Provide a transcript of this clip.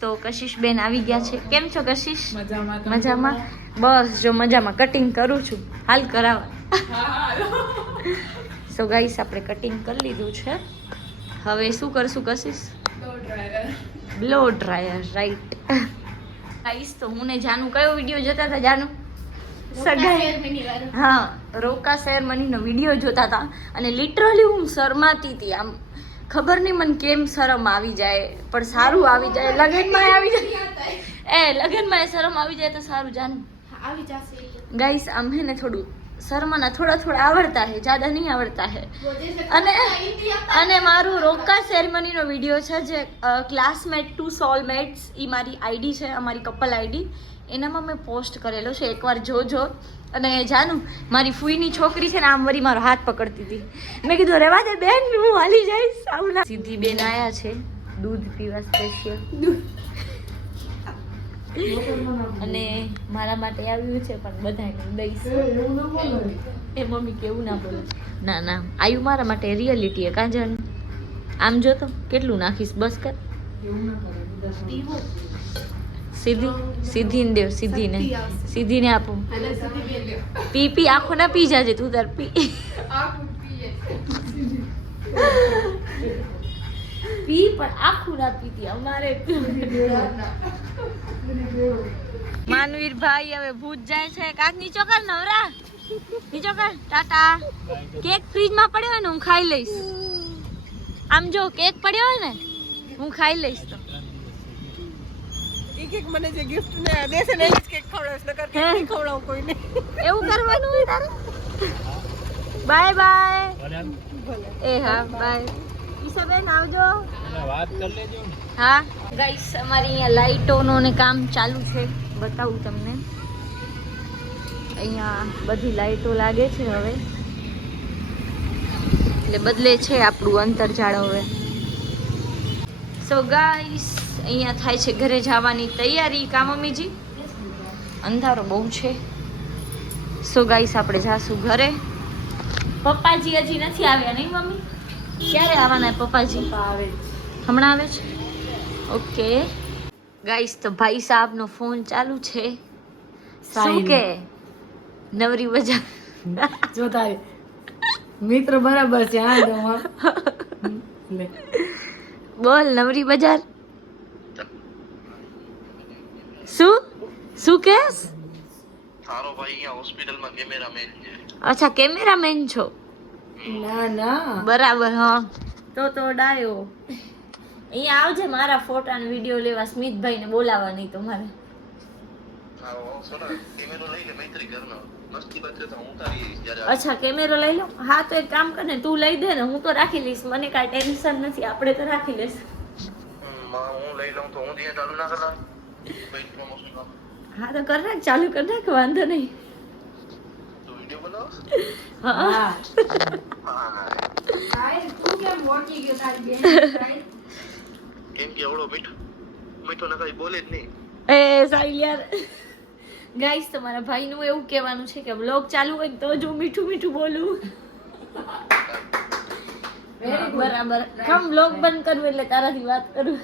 તો કશિશ બેન આવી ગયા છે. કેમ છો કશિશ? મજામાં. બસ જો મજામાં. કટિંગ કરું છું. હાલ કરાવવા. સો ગાઈસ આપણે કટિંગ કરી લીધું છે. હવે શું કરશું Kashish? Blow dryer. Right guys તો હું ને જાનુ કયો વિડીયો જોતા હતા? જાનુ હા, રોકા સેરેમનીનો વિડીયો જોતા હતા અને લિટરલી હું શરમાતી હતી. આમ ખબર નહીં મને કેમ શરમ આવી જાય, પણ સારું આવી જાય. લગનમાં આવી જાય લગનમાં શરમ આવી જાય તો સારું. જાનું આવી જશે ગાઈસ. આમ હે ને થોડું શર્માના થોડા આવડતા હે, જ્યાદા નહીં આવડતા હે. અને મારું રોકા સેરેમનીનો વિડીયો છે જે ક્લાસમેટ ટુ સોલમેટ્સ, એ મારી આઈડી છે, અમારી કપલ આઈડી. એનામાં મેં પોસ્ટ કરેલો છે, એકવાર જોજો. અને જાનું મારી ફૂઈની છોકરી છે ને, આમ વરી મારો હાથ પકડતી હતી. મેં કીધું રેવા દે બેન, હું હાલી જઈશ. આવલા સીધી બેન આયા છે દૂધ પીવા સ્પેશિયલ. અને મારા માટે આવ્યું છે, પણ બધાને દઈશ. એ મમ્મી કેવું ના બોલે. ના ના, આવ્યું મારા માટે રિયાલિટી. કાં જાનું આમ જો તો કેટલું નાખીશ. બસ કર. સીધીને દેવ, સીધીને આપું. પી આખો ના પી જાજે તું. તાર પી પણ આખું ના પીતી. અમારે માનવીર ભાઈ હવે ભૂત જાય છે. કાક નીચો કર નવરા, નીચો કર. ટાટા. કેક ફ્રીજમાં પડ્યો હોય ને, હું ખાઈ લઈશ. આમ જો કેક પડ્યો હોય ને, હું ખાઈ લઈશ. તો એક મને જે ગિફ્ટ ને દેશે ને, એ જ કેક ખવડાવશ. નકર કેક નહીં ખવડાવ કોઈને. એવું કરવાનું હોય તારે. Bye bye. એ હા બાય. ઈશાબેન આવજો. વાત કરી લેજો. હા ગાઈસ, અમારી અહીંયા લાઈટોનો ને કામ ચાલુ છે. બતાવું તમને. અહીંયા બધી લાઈટો લાગે છે હવે, એટલે બદલે છે આપણું અંતરજાળ હવે. સો ગાઈસ, અહીંયા થાય છે ઘરે જવાની તૈયારી. કા મમ્મીજી? અંધારો બહુ છે. સો ગાઈસ, આપણે જાશું ઘરે. પપ્પાજી હજી નથી આવ્યા નહીં મમ્મી? ક્યારે આવવાના પપ્પાજી? હમણાં આવે છે. ઓકે ગાઈસ, તો ભાઈ સાહેબનો ફોન ચાલુ છે. શું કે નવરી બજાર જો તારે મિત્ર બરાબર છે. હા બોલ નવરી બજાર. શું કેસ? તારો ભાઈ અહીંયા હોસ્પિટલમાં કેમેરામેન છે. અચ્છા, કેમેરામેન છો? ના બરાબર. હા તો ડાયો. અહીંયા આવજે મારા ફોટા અને વિડીયો લેવા. સ્મિતભાઈ ને બોલાવા નહીં તો મારે. અચ્છા, કેમેરો લઈ લો. હા તો એક કામ કર ને, તું લઈ દે ને, હું તો રાખી લઈશ. મને કાંઈ ટેન્શન નથી, આપણે તો રાખી લઈશ. હું લઈ લઉં તો હું ત્યાં ચાલુ ના કરા. હા તો કર નાખ, ચાલુ કર નાખ, વાંધો નહીં. તો વિડિયો બનાવ. હા કેમ કે એવડો મીઠો ના કઈ બોલે જ નહીં. એ સાઈ યાર. ગાઈસ, તમારા ભાઈનું એવું કહેવાનું છે કે બ્લોગ ચાલુ હોય તો જ હું મીઠું બોલું. બરાબર. કમ બ્લોગ બંધ કરવું એટલે તારાથી વાત કરું.